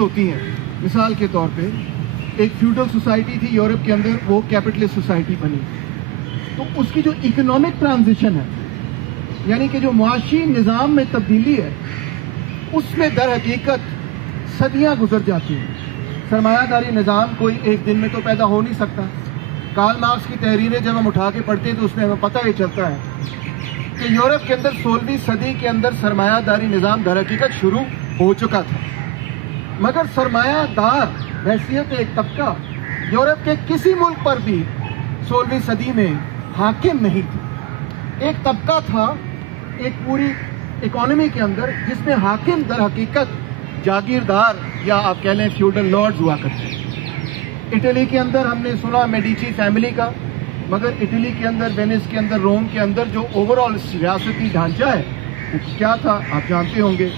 ہوتی ہیں. مثال کے طور پہ ایک فیوڈل سوسائٹی تھی یورپ کے اندر, وہ کیپٹلسٹ سوسائٹی بنی. تو اس کی جو اکنامک ٹرانزیشن ہے, یعنی کہ جو معاشی نظام میں تبدیلی ہے, اس میں در حقیقت صدیاں گزر جاتی ہیں. سرمایہ داری نظام کوئی ایک دن میں تو پیدا ہو نہیں سکتا. کارل مارکس کی تحریریں جب ہم اٹھا کے پڑھتے ہیں تو اس میں ہمیں پتہ یہ چلتا ہے کہ یورپ کے اندر 16ویں صدی کے اندر سرمایہ داری نظام در حقیقت شروع ہو چکا تھا, مگر سرمایہ دار حیثیت ایک طبقہ یورپ کے کسی ملک پر بھی 16ویں صدی میں حاکم نہیں تھی. ایک طبقہ تھا ایک پوری اکانومی کے اندر جس میں حاکم در حقیقت جاگیردار یا آپ کہہ لیں فیوڈل لارڈز ہوا کرتے. اٹلی کے اندر ہم نے سنا میڈیچی فیملی کا, مگر اٹلی کے اندر, وینس کے اندر, روم کے اندر جو اوور آل ریاستی ڈھانچہ ہے وہ کیا تھا آپ جانتے ہوں گے.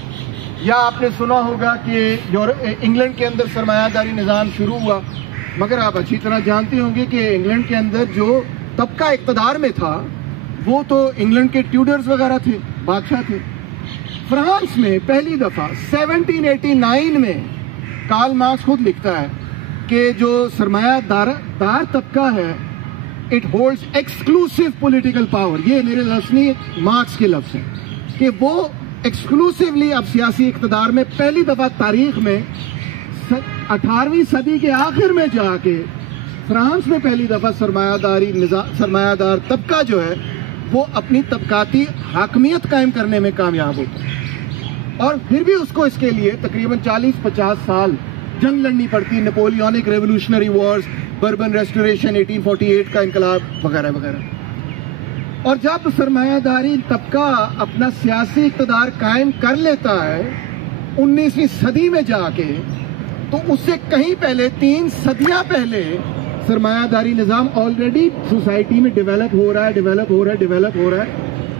یا آپ نے سنا ہوگا کہ انگلینڈ کے اندر سرمایہ داری نظام شروع ہوا, مگر آپ اچھی طرح جانتے ہوں گے کہ انگلینڈ کے اندر جو طبقہ اقتدار میں تھا وہ تو انگلینڈ کے ٹیوڈرز وغیرہ تھے, بادشاہ تھے. فرانس میں پہلی دفعہ 1789 میں کارل مارکس خود لکھتا ہے کہ جو سرمایہ دار طبقہ ہے it holds exclusive political power. یہ میرے لفظ نہیں, مارکس کے لفظ ہیں کہ وہ ایکسکلوسیولی اب سیاسی اقتدار میں پہلی دفعہ تاریخ میں 18ویں صدی کے آخر میں جا کے فرانس میں پہلی دفعہ سرمایہ دار طبقہ جو ہے وہ اپنی طبقاتی حاکمیت قائم کرنے میں کامیاب ہوتا ہے. اور پھر بھی اس کو اس کے لیے تقریباً 40-50 سال جنگ لڑنی پڑتی, نیپولیونک ریولوشنری وارز, بربن ریسٹوریشن, 1848 کا انقلاب وغیرہ وغیرہ. اور جب سرمایہ داری طبقہ اپنا سیاسی اقتدار قائم کر لیتا ہے 19ویں صدی میں جا کے, تو اس سے کہیں پہلے 3 صدیاں پہلے سرمایہ داری نظام آلریڈی سوسائٹی میں ڈیولپ ہو رہا ہے,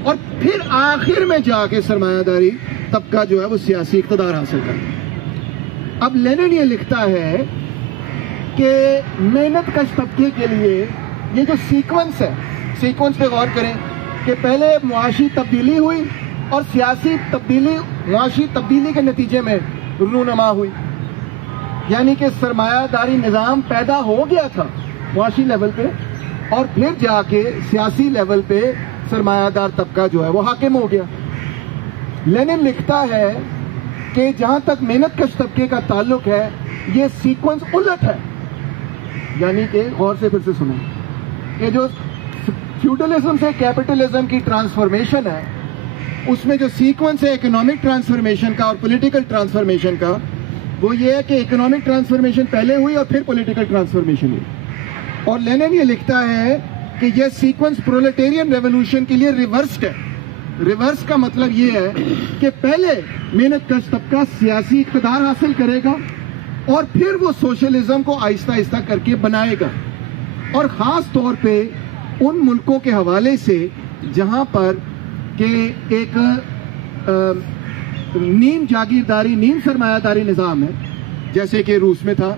اور پھر آخر میں جا کے سرمایہ داری طبقہ جو ہے وہ سیاسی اقتدار حاصل کرتا ہے. اب لینن یہ لکھتا ہے کہ محنت کش طبقے کے لیے یہ جو سیکوینس ہے, سیکوینس پہ غور کریں کہ پہلے معاشی تبدیلی ہوئی اور سیاسی تبدیلی معاشی تبدیلی کے نتیجے میں رونما ہوئی. یعنی کہ سرمایہ داری نظام پیدا ہو گیا تھا معاشی لیول پہ, اور پھر جا کے سیاسی لیول پہ سرمایہ دار طبقہ جو ہے وہ حاکم ہو گیا. لینن لکھتا ہے کہ جہاں تک محنت کش طبقے کا تعلق ہے یہ سیکوینس الٹ ہے. یعنی کہ غور سے پھر سے سنیں کہ جو فیوڈلزم سے کیپٹلزم کی ٹرانسفارمیشن ہے اس میں جو سیکوینس ہے اکنامک ٹرانسفارمیشن کا اور پولیٹیکل ٹرانسفارمیشن کا, وہ یہ ہے کہ اکنامک ٹرانسفارمیشن پہلے ہوئی اور پھر پولیٹیکل ٹرانسفارمیشن ہوئی. اور لینن یہ لکھتا ہے کہ یہ سیکوینس پرولٹیرین ریولوشن کے لیے ریورسڈ ہے. ریورس کا مطلب یہ ہے کہ پہلے محنت کش طبقہ سیاسی اقتدار حاصل کرے گا اور پھر وہ سوشلزم کو آہستہ آہستہ کر کے بنائے گا. اور خاص طور پہ ان ملکوں کے حوالے سے جہاں پر کہ ایک نیم جاگیرداری, نیم سرمایہ داری نظام ہے, جیسے کہ روس میں تھا,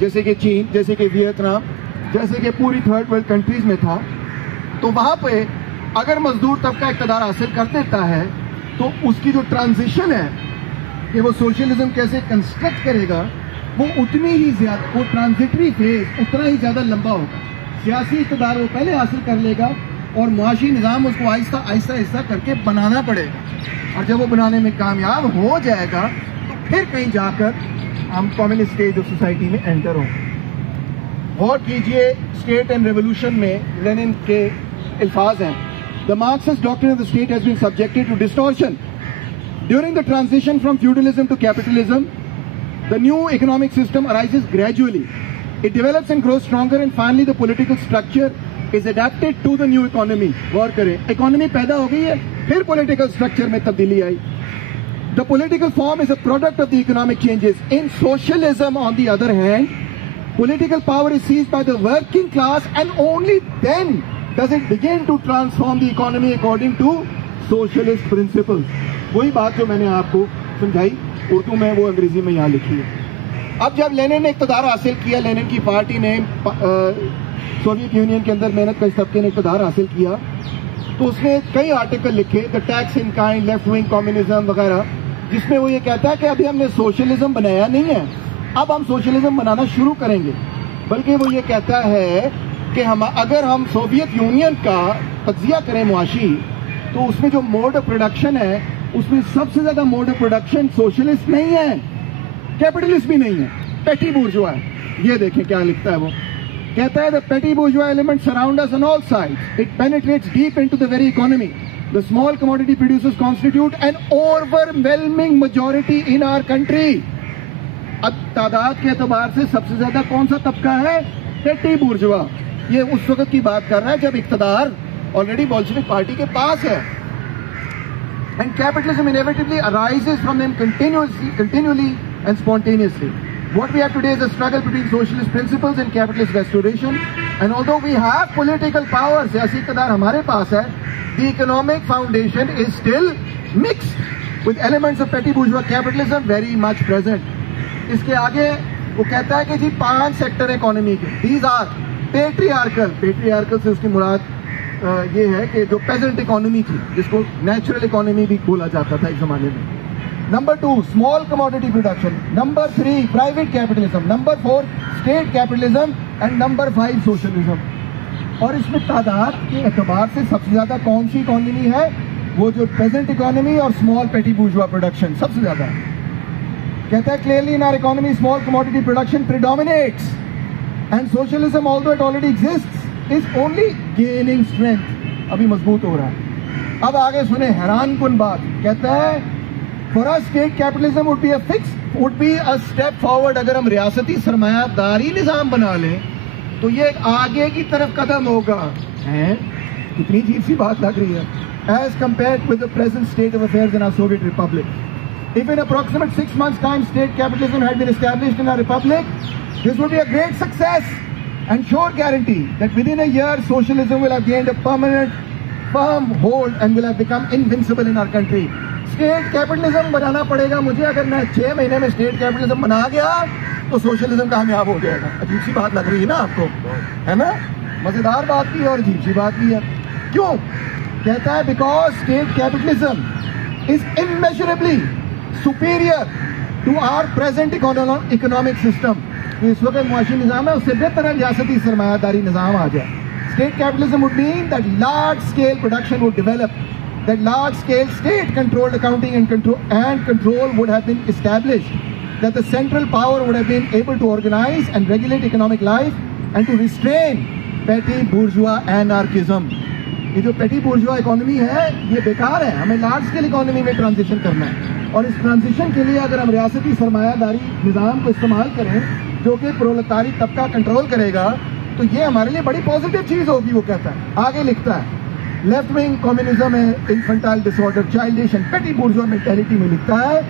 جیسے کہ چین, جیسے کہ ویتنام, جیسے کہ پوری تھرڈ ورلڈ کنٹریز میں تھا. تو وہاں پہ اگر مزدور طبقہ اقتدار حاصل کر دیتا ہے تو اس کی جو ٹرانزیشن ہے کہ وہ سوشلزم کیسے کنسٹرکٹ کرے گا وہ اتنی ہی زیادہ, وہ ٹرانزٹری فیز اتنا ہی زیادہ لمبا ہوگا. سیاسی اقتدار وہ پہلے حاصل کر لے گا اور معاشی نظام اس کو آہستہ آہستہ کر کے بنانا پڑے گا, اور جب وہ بنانے میں کامیاب ہو جائے گا تو پھر کہیں جا کر ہم کامن اسٹیج آف سوسائٹی میں انٹر ہوں. غور کیجئے اسٹیٹ اینڈ ریولوشن میں لینن کے الفاظ ہیں. The Marxist doctrine of the state has been subjected to distortion. During the transition from feudalism to capitalism, the new economic system arises gradually. It develops and grows stronger, and finally the political structure is adapted to the new economy. غور کریں, economy پیدا ہو گئی ہے, پھر political structure میں تبدیلی آئی. The political form is a product of the economic changes. In socialism, on the other hand, political power is seized by the working class, and only then does it begin to transform the economy according to socialist principles. وہی بات جو میں نے آپ کو سمجھائی اردو میں وہ انگریزی میں یہاں لکھی ہے. اب جب لینن نے اقتدار حاصل کیا, لینن کی پارٹی نے سوویت یونین کے اندر محنت کش طبقے نے اقتدار حاصل کیا, تو اس نے کئی آرٹیکل لکھے, the tax in kind, left wing communism وغیرہ, جس میں وہ یہ کہتا ہے کہ ابھی ہم نے سوشلزم بنایا نہیں ہے، اب ہم سوشلزم بنانا شروع کریں گے، بلکہ وہ یہ کہتا ہے کہ اگر ہم سوویت یونین کا تجزیہ کریں معاشی، تو اس میں جو موڈ آف پروڈکشن ہے اس میں سب سے زیادہ موڈ آف پروڈکشن سوشلسٹ نہیں ہے، کیپٹلسٹ بھی نہیں ہے، پیٹی بورژوا ہے۔ یہ دیکھیں کیا لکھتا ہے، وہ کہتا ہے the petty bourgeois elements surround us on all sides. It penetrates deep into the very economy. The small commodity producers constitute an overwhelming majority in our country. اب تعداد کے اعتبار سے سب سے زیادہ کون سا طبقہ ہے؟ پیٹی بورژوا۔ یہ اس وقت کی بات کر رہا ہے جب اقتدار آلریڈی بولشوک پارٹی کے پاس ہے۔ And capitalism inevitably arises from them continually and spontaneously. What we have today is a struggle between socialist principles and capitalist restoration. And although we have political power, سیاسی اقتدار ہمارے پاس ہے, the economic foundation is still mixed with elements of petty bourgeois capitalism very much present. اس کے آگے وہ کہتا ہے کہ جی 5 سیکٹر اکانومی کے. These are patriarchal. Patriarchal سے اس کی مراد یہ ہے کہ جو پیزنٹ اکانومی تھی, جس کو نیچرل اکانومی بھی بولا جاتا تھا ایک زمانے میں. Number 2 small commodity production. Number 3 private capitalism. Number 4 state capitalism. And number 5 socialism. اور اس میں تعداد کے اعتبار سے سب سے زیادہ کون سی اکانومی ہے؟ وہ جو پیزنٹ اکانومی اور اسمال پیٹی بورژوا پروڈکشن سب سے زیادہ ہے. کہتا ہے clearly in our economy small commodity production predominates and socialism although it already exists is only gaining strength. ابھی مضبوط ہو رہا ہے. اب آگے سنیں حیران کن بات. کہتا ہے for us state capitalism would be a step forward. اگر ہم ریاستی سرمایہ داری نظام بنا لیں تو یہ آگے کی طرف قدم ہوگا. کتنی عجیب سی بات لگ رہی ہے. As compared with the present state of affairs in our Soviet Republic. If in approximate 6 months time state capitalism had been established in our republic, this would be a great success and sure guarantee that within a year socialism will have gained a permanent firm hold and will have become invincible in our country. State capitalism بنانا پڑے گا مجھے. اگر میں 6 مہینے میں state capitalism بنا گیا تو socialism کامیاب ہو جائے گا. عجیب سی بات لگ رہی ہے نا آپ کو, ہے نا؟ مزیدار بات بھی ہے اور عجیب سی بات بھی ہے. کیوں؟ کہتا ہے because state capitalism is immeasurably superior to our present economic system. اس وقت معاشی نظام ہے اس سے بہتر ہے ریاستی سرمایہ داری نظام آ جائے. State capitalism would mean that large scale production would develop, that large scale state controlled accounting and control would have been established, that the central power would have been able to organize and regulate economic life and to restrain petty bourgeois anarchism. یہ جو پیٹی bourgeois economy ہے یہ بیکار ہے. ہمیں large scale economy میں transition کرنا ہے, اور اس ٹرانزیشن کے لیے اگر ہم ریاستی سرمایہ داری نظام کو استعمال کریں جو کہ پرولتاری طبقہ کنٹرول کرے گا تو یہ ہمارے لیے بڑی پازیٹیو چیز ہوگی. وہ کہتا ہے, آگے لکھتا ہے لیفٹ ونگ کمیونزم ہے infantile disorder childish and petty bourgeois mentality میں لکھتا ہے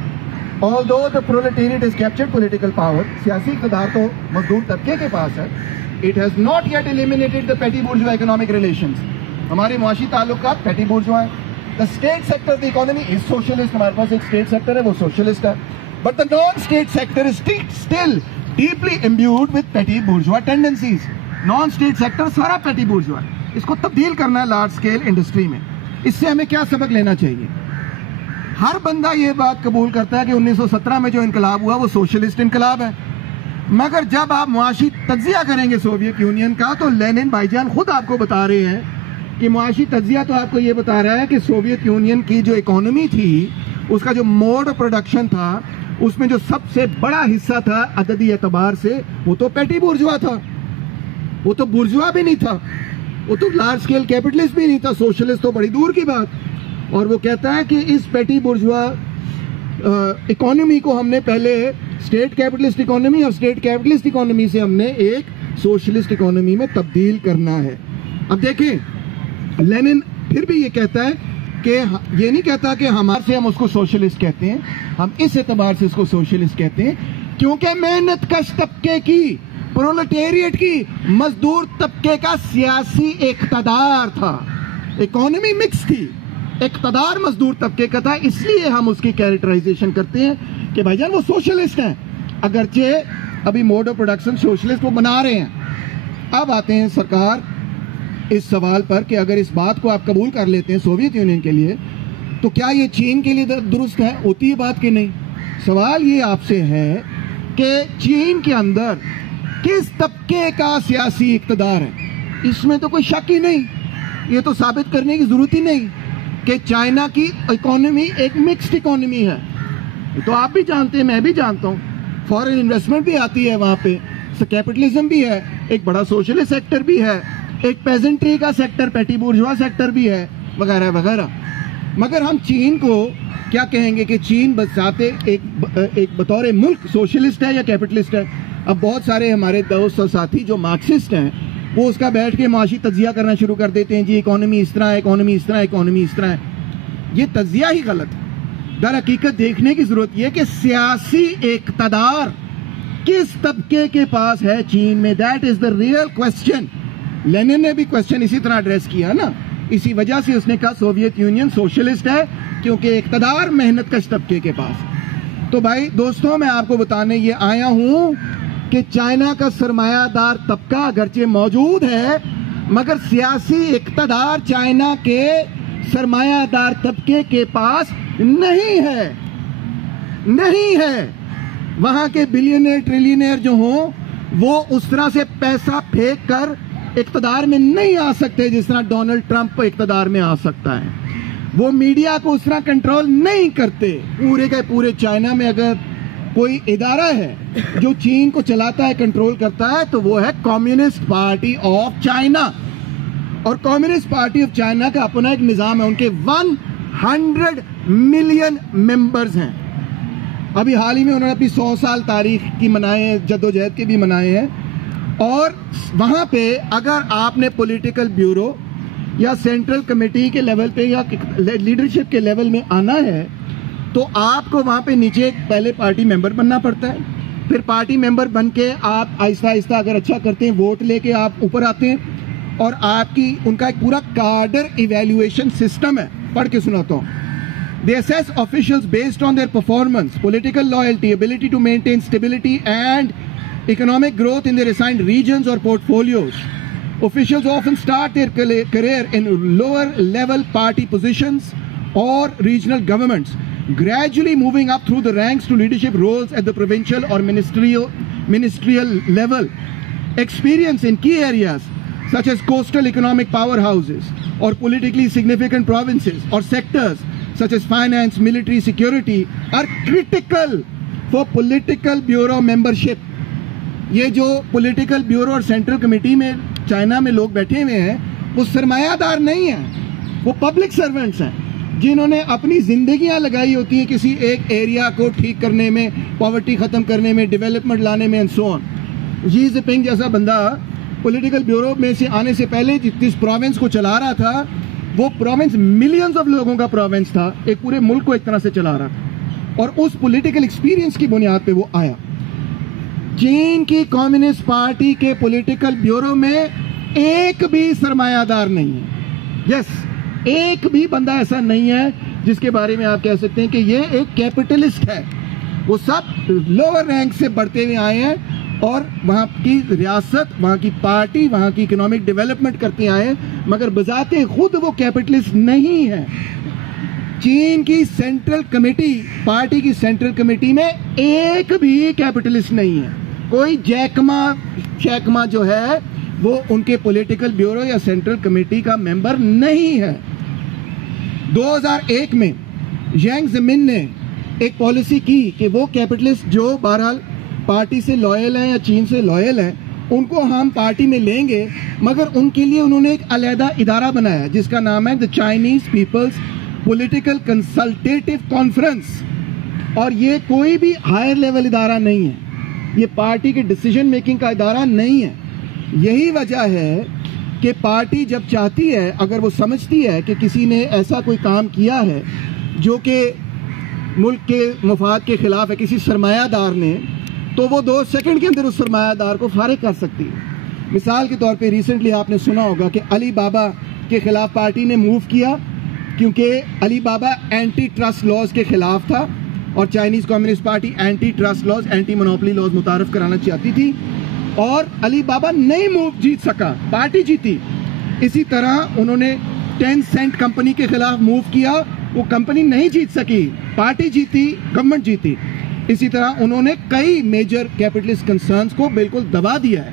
although the proletariat has captured political power, سیاسی اقتدار تو مزدور طبقے کے پاس ہے, it has not yet eliminated the petty bourgeois economic relations. ہمارے معاشی تعلقات پیٹی بورژوا ہیں. The state sector of the economy is socialist. ہمارے پاس ایک state sector ہے وہ socialist ہے. But the non-state sector is still deeply imbued with petty bourgeois tendencies. Non-state sector سارا petty bourgeois ہے. اس کو تبدیل کرنا ہے لارج اسکیل انڈسٹری میں. اس سے ہمیں کیا سبق لینا چاہیے؟ ہر بندہ یہ بات قبول کرتا ہے کہ 1917 میں جو انقلاب ہوا وہ سوشلسٹ انقلاب ہے, مگر جب آپ معاشی تجزیہ کریں گے سوویت یونین کا تو لینن بھائی جان خود آپ کو بتا رہے ہیں کہ معاشی تجزیہ تو آپ کو یہ بتا رہا ہے کہ سوویت یونین کی جو اکانومی تھی اس کا جو موڈ آف پروڈکشن تھا اس میں جو سب سے بڑا حصہ تھا عددی اعتبار سے وہ تو پیٹی بورژوا تھا. وہ تو بورژوا بھی نہیں تھا, وہ تو لارج اسکیل کیپٹلسٹ بھی نہیں تھا, سوشلسٹ تو بڑی دور کی بات. اور وہ کہتا ہے کہ اس پیٹی بورژوا اکانومی کو ہم نے پہلے اسٹیٹ کیپٹلسٹ اکانومی اور اسٹیٹ کیپٹلسٹ اکانومی سے ہم نے ایک سوشلسٹ اکانومی میں تبدیل کرنا ہے. اب دیکھیں لینن پھر بھی یہ کہتا ہے کہ یہ نہیں کہتا کہ ہمارے سے ہم اس کو سوشلسٹ کہتے ہیں, ہم اس اعتبار سے اس کو سوشلسٹ کہتے ہیں کیونکہ محنت کش طبقے کی, پرولٹیریٹ کی, مزدور طبقے کا سیاسی اقتدار تھا. اکانومی مکس تھی, اقتدار مزدور طبقے کا تھا, اس لیے ہم اس کی کیریکٹرائزیشن کرتے ہیں کہ بھائی جان وہ سوشلسٹ ہیں, اگرچہ ابھی موڈ آف پروڈکشن سوشلسٹ وہ بنا رہے ہیں. اب آتے ہیں سرکار اس سوال پر کہ اگر اس بات کو آپ قبول کر لیتے ہیں سوویت یونین کے لیے تو کیا یہ چین کے لیے درست ہے؟ ہوتی ہے بات کہ نہیں؟ سوال یہ آپ سے ہے کہ چین کے اندر کس طبقے کا سیاسی اقتدار ہے؟ اس میں تو کوئی شک ہی نہیں، یہ تو ثابت کرنے کی ضرورت ہی نہیں کہ چائنا کی اکانومی ایک مکسڈ اکانومی ہے. تو آپ بھی جانتے ہیں، میں بھی جانتا ہوں، فارن انویسٹمنٹ بھی آتی ہے وہاں پہ، کیپٹلزم بھی ہے، ایک بڑا سوشلسٹ سیکٹر بھی ہے، ایک پیزنٹری کا سیکٹر، پیٹی بورژوا سیکٹر بھی ہے، وغیرہ وغیرہ. مگر ہم چین کو کیا کہیں گے کہ چین بذاتے ایک بطور ملک سوشلسٹ ہے یا کیپٹلسٹ ہے؟ اب بہت سارے ہمارے دوست اور ساتھی جو مارکسسٹ ہیں وہ اس کا بیٹھ کے معاشی تجزیہ کرنا شروع کر دیتے ہیں، جی اکانومی اس طرح ہے، اکانومی اس طرح ہے، اکانومی اس طرح ہے. یہ تجزیہ ہی غلط ہے. در حقیقت دیکھنے کی ضرورت یہ کہ سیاسی اقتدار کس طبقے کے پاس ہے چین میں. That is the real question. Lenin نے بھی کوشچن اسی طرح ایڈریس کیا نا، اسی وجہ سے اس نے کہا سوویت یونین سوشلسٹ ہے، کیونکہ اقتدار محنت کش طبقے کے پاس. تو بھائی دوستوں، میں آپ کو بتانے یہ آیا ہوں کہ چائنا کا سرمایہ دار طبقہ اگرچہ موجود ہے مگر سیاسی اقتدار چائنا کے سرمایہ دار طبقے کے پاس نہیں ہے. وہاں کے بلینئر ٹریلینئر جو ہوں وہ اس طرح سے پیسہ پھینک کر اقتدار میں نہیں آ سکتے جس طرح ڈونلڈ ٹرمپ اقتدار میں آ سکتا ہے. وہ میڈیا کو اس طرح کنٹرول نہیں کرتے. پورے کے پورے چائنا میں اگر کوئی ادارہ ہے جو چین کو چلاتا ہے، کنٹرول کرتا ہے، تو وہ ہے کمیونسٹ پارٹی آف چائنا. اور کمیونسٹ پارٹی آف چائنا کا اپنا ایک نظام ہے. ان کے 100 ملین ممبرز ہیں. ابھی حال ہی میں انہوں نے اپنی 100 سال تاریخ کی منائے ہیں، جدوجہد کے بھی منائے ہیں. اور وہاں پہ اگر آپ نے پولیٹیکل بیورو یا سینٹرل کمیٹی کے لیول پہ یا لیڈرشپ کے لیول میں آنا ہے تو آپ کو وہاں پہ نیچے پہلے پارٹی ممبر بننا پڑتا ہے. پھر پارٹی ممبر بن کے آپ آہستہ آہستہ اگر اچھا کرتے ہیں ووٹ لے کے آپ اوپر آتے ہیں. اور آپ کی ان کا ایک پورا کارڈر ایویلویشن سسٹم ہے. پڑھ کے سناتا ہوں. They assess officials based on their performance, political loyalty, ability to maintain stability and economic growth in their assigned regions or portfolios. Officials often start their career in lower level party positions or regional governments, gradually moving up through the ranks to leadership roles at the provincial or ministerial level. Experience in key areas such as coastal economic powerhouses or politically significant provinces or sectors such as finance, military, security are critical for political bureau membership. یہ جو political bureau اور central committee میں China میں لوگ بیٹھے ہوئے ہیں وہ سرمایہ دار نہیں ہیں، وہ پبلک سرونٹس ہیں جنہوں نے اپنی زندگیاں لگائی ہوتی ہیں کسی ایک ایریا کو ٹھیک کرنے میں، پاورٹی ختم کرنے میں، ڈیولپمنٹ لانے میں and so on. جی زپنگ جیسا بندہ پولیٹیکل بیورو میں سے آنے سے پہلے جس پروونس کو چلا رہا تھا وہ پروونس ملینز آف لوگوں کا پروونس تھا، ایک پورے ملک کو ایک طرح سے چلا رہا تھا. اور اس پولیٹیکل ایکسپیرینس کی بنیاد پہ وہ آیا. چین کی کمیونسٹ پارٹی کے پولیٹیکل بیورو میں ایک بھی سرمایہ دار نہیں ہے. یس، ایک بھی بندہ ایسا نہیں ہے جس کے بارے میں آپ کہہ سکتے ہیں کہ یہ ایک کیپٹلسٹ ہے. وہ سب لوور رینک سے بڑھتے ہوئے آئے ہیں اور وہاں کی ریاست، وہاں کی پارٹی، وہاں کی اکنامک ڈیولپمنٹ کرتے آئے ہیں، مگر بذات خود وہ کیپٹلسٹ نہیں ہے. چین کی سینٹرل کمیٹی، پارٹی کی سینٹرل کمیٹی میں ایک بھی کیپٹلسٹ نہیں ہے. کوئی شیکما جو ہے وہ ان کے پولیٹیکل بیورو یا سینٹرل کمیٹی کا ممبر نہیں ہے. 2001 میں ینگ زمن نے ایک پالیسی کی کہ وہ کیپٹلسٹ جو بہرحال پارٹی سے لائل ہیں یا چین سے لائل ہیں ان کو ہم پارٹی میں لیں گے، مگر ان کے لیے انہوں نے ایک علیحدہ ادارہ بنایا جس کا نام ہے the Chinese People's Political Consultative Conference. اور یہ کوئی بھی ہائر لیول ادارہ نہیں ہے، یہ پارٹی کے ڈیسیجن میکنگ کا ادارہ نہیں ہے. یہی وجہ ہے کہ پارٹی جب چاہتی ہے، اگر وہ سمجھتی ہے کہ کسی نے ایسا کوئی کام کیا ہے جو کہ ملک کے مفاد کے خلاف ہے، کسی سرمایہ دار نے، تو وہ 2 سیکنڈ کے اندر اس سرمایہ دار کو فارغ کر سکتی ہے. مثال کے طور پہ ریسنٹلی آپ نے سنا ہوگا کہ علی بابا کے خلاف پارٹی نے موو کیا کیونکہ علی بابا اینٹی ٹرسٹ لاز کے خلاف تھا اور Chinese Communist Party antitrust laws, anti monopoly laws متعارف کرانا چاہتی تھی اور علی بابا نہیں جیت سکا، پارٹی جیتی. اسی طرح انہوں نے 10 سینٹ کمپنی کے خلاف موو کیا وہ کمپنی نہیں جیت سکی, پارٹی جیتی, گورنمنٹ جیتی. اسی طرح انہوں نے کئی میجر کیپٹلسٹ کنسرنز کو بالکل دبا دیا ہے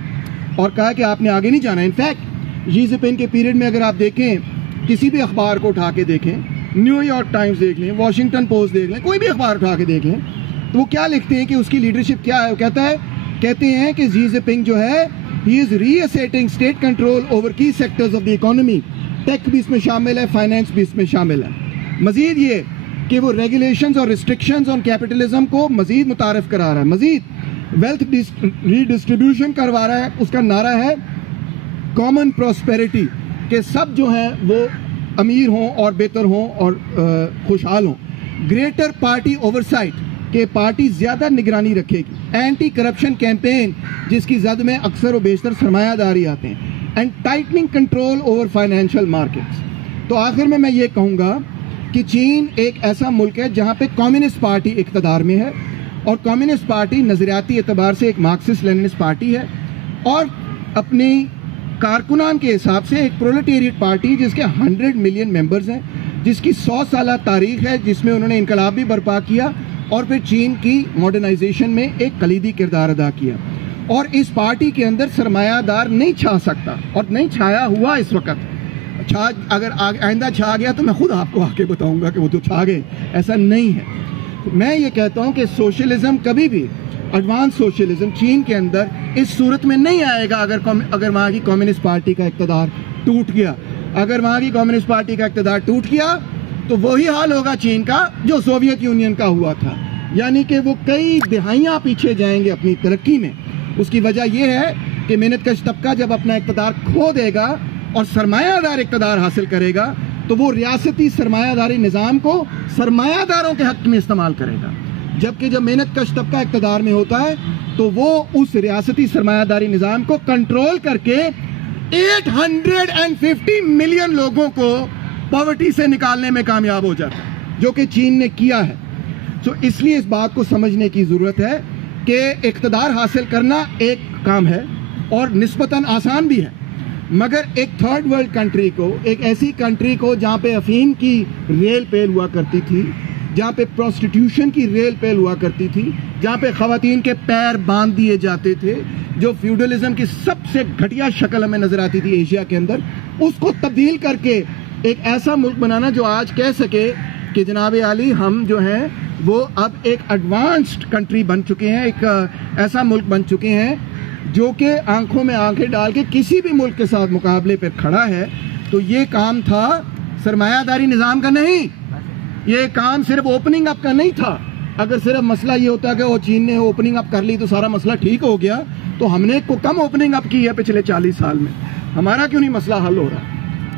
اور کہا کہ آپ نے آگے نہیں جانا. انفیکٹ شی جن پنگ کے پیریڈ میں اگر آپ دیکھیں, کسی بھی اخبار کو اٹھا کے دیکھیں, نیو یارک ٹائمز دیکھ لیں, واشنگٹن پوسٹ دیکھ لیں, کوئی بھی اخبار اٹھا کے دیکھ لیں, تو وہ کیا لکھتے ہیں کہ اس کی لیڈرشپ کیا ہے. وہ کہتے ہیں کہ شی جن پنگ جو ہے, ہی از ری اسیٹنگ اسٹیٹ کنٹرول اوور کی سیکٹرز آف دی اکانومی. ٹیک بھی اس میں شامل ہے, فائنینس بھی اس میں شامل ہے. مزید یہ کہ وہ ریگولیشنز اور ریسٹرکشنز آن کیپٹلزم کو مزید متعارف کرا رہا ہے, مزید ویلتھ ری ڈسٹریبیوشن کروا رہا ہے. اس کا نعرہ ہے کامن پراسپیرٹی, کہ سب جو ہیں وہ امیر ہوں اور بہتر ہوں اور خوشحال ہوں. گریٹر پارٹی اوورسائٹ, کہ پارٹی زیادہ نگرانی رکھے گی. اینٹی کرپشن کیمپین, جس کی زد میں اکثر و بیشتر سرمایہ داری آتے ہیں. And tightening control over financial markets. تو آخر میں یہ کہوں گا کہ چین ایک ایسا ملک ہے جہاں پہ کمیونسٹ پارٹی اقتدار میں ہے, اور کمیونسٹ پارٹی نظریاتی اعتبار سے ایک مارکسسٹ لیننسٹ پارٹی ہے, اور اپنی کارکنان کے حساب سے ایک پرولٹیریٹ پارٹی جس کے 100 ملین ممبرز ہیں, جس کی 100 سالہ تاریخ ہے, جس میں انہوں نے انقلاب بھی برپا کیا اور پھر چین کی ماڈرنائزیشن میں ایک کلیدی کردار ادا کیا. اور اس پارٹی کے اندر سرمایہ دار نہیں چھا سکتا, اور نہیں چھایا ہوا اس وقت. اگر آئندہ چھا گیا تو میں خود آپ کو آ کے بتاؤں گا کہ وہ تو چھا گئے, ایسا نہیں ہے. میں یہ کہتا ہوں کہ سوشلزم کبھی بھی, ایڈوانس سوشلزم چین کے اندر اس صورت میں نہیں آئے گا اگر وہاں کی کمیونسٹ پارٹی کا اقتدار ٹوٹ گیا. اگر وہاں کی کمیونسٹ پارٹی کا اقتدار ٹوٹ گیا تو وہی حال ہوگا چین کا جو سوویت یونین کا ہوا تھا, یعنی کہ وہ کئی دہائیاں پیچھے جائیں گے اپنی ترقی میں. اس کی وجہ یہ ہے کہ محنت کش طبقہ جب اپنا اقتدار کھو دے گا اور سرمایہ دار اقتدار حاصل کرے گا تو وہ ریاستی سرمایہ داری نظام کو سرمایہ داروں کے حق میں استعمال کرے گا. جبکہ جب محنت کش طبقہ اقتدار میں ہوتا ہے تو وہ اس ریاستی سرمایہ داری نظام کو کنٹرول کر کے 850 ملین لوگوں کو پاورٹی سے نکالنے میں کامیاب ہو جاتا ہے, جو کہ چین نے کیا ہے. تو اس لیے اس بات کو سمجھنے کی ضرورت ہے کہ اقتدار حاصل کرنا ایک کام ہے اور نسبتاً آسان بھی ہے, مگر ایک تھرڈ ورلڈ کنٹری کو, ایک ایسی کنٹری کو جہاں پہ افیم کی ریل پیل ہوا کرتی تھی, جہاں پہ پروسٹیٹیوشن کی ریل پیل ہوا کرتی تھی, جہاں پہ خواتین کے پیر باندھ دیے جاتے تھے, جو فیوڈلزم کی سب سے گھٹیا شکل ہمیں نظر آتی تھی ایشیا کے اندر, اس کو تبدیل کر کے ایک ایسا ملک بنانا جو آج کہہ سکے کہ جناب عالی ہم جو ہیں وہ اب ایک ایڈوانسڈ کنٹری بن چکے ہیں, ایک ایسا ملک بن چکے ہیں جو کہ آنکھوں میں آنکھیں ڈال کے کسی بھی ملک کے ساتھ مقابلے پہ کھڑا ہے. تو یہ کام تھا سرمایہ داری نظام کا نہیں, یہ کام صرف اوپننگ اپ کا نہیں تھا. اگر صرف مسئلہ یہ ہوتا کہ وہ چین نے اوپننگ اپ کر لی تو سارا مسئلہ ٹھیک ہو گیا, تو ہم نے کم اوپننگ اپ کی ہے پچھلے 40 سال میں, ہمارا کیوں نہیں مسئلہ حل ہو رہا؟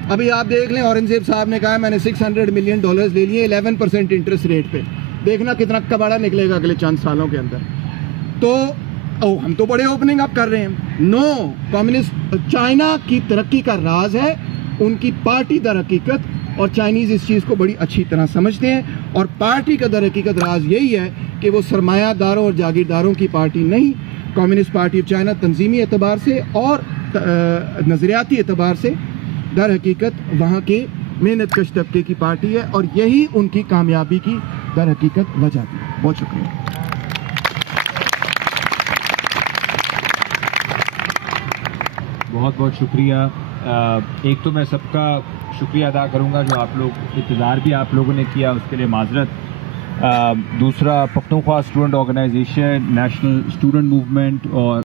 ابھی آپ دیکھ لیں, اورنگزیب صاحب نے کہا میں نے $600 ملین لے لیے 11% انٹرسٹ ریٹ پہ, دیکھنا کتنا کباڑا نکلے گا اگلے چند سالوں کے اندر. تو ہم تو بڑے اوپننگ اپ کر رہے ہیں. نو, کمیونسٹ چائنا کی ترقی کا راز ہے ان کی پارٹی در حقیقت, اور چائنیز اس چیز کو بڑی اچھی طرح سمجھتے ہیں. اور پارٹی کا در حقیقت راز یہی ہے کہ وہ سرمایہ داروں اور جاگیرداروں کی پارٹی نہیں. کمیونسٹ پارٹی آف چائنا تنظیمی اعتبار سے اور نظریاتی اعتبار سے در حقیقت وہاں کے محنت کش طبقے کی پارٹی ہے, اور یہی ان کی کامیابی کی در حقیقت وجہ تھی. بہت شکریہ. بہت بہت شکریہ. ایک تو میں سب کا شکریہ ادا کروں گا جو آپ لوگ انتظار بھی آپ لوگوں نے کیا, اس کے لیے معذرت. دوسرا, Pakhtunkhwa student organisation, national student movement اور